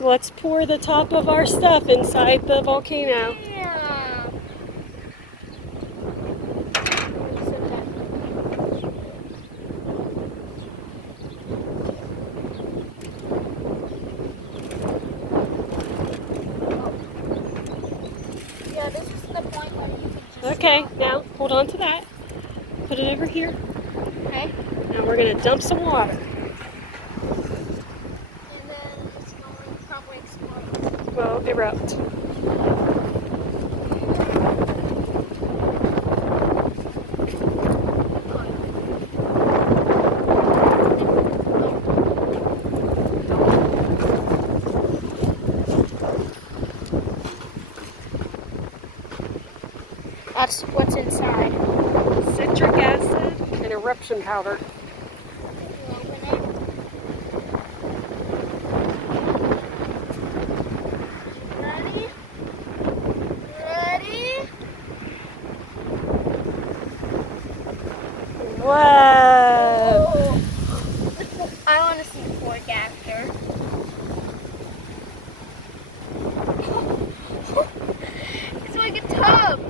So let's pour the top of our stuff inside the volcano. Yeah. Yeah, this is the point where you can just Okay, stop. now hold on to that. Put it over here. Okay. Now we're going to dump some water. And then it's going to probably explode. Well, erupt. That's what's inside. Citric acid and eruption powder. You open it. Ready? Ready? Whoa! Oh. I want to see the fork after. It's like a tub.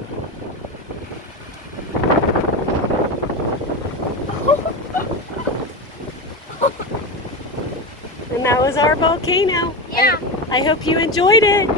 And that was our volcano. Yeah. I hope you enjoyed it.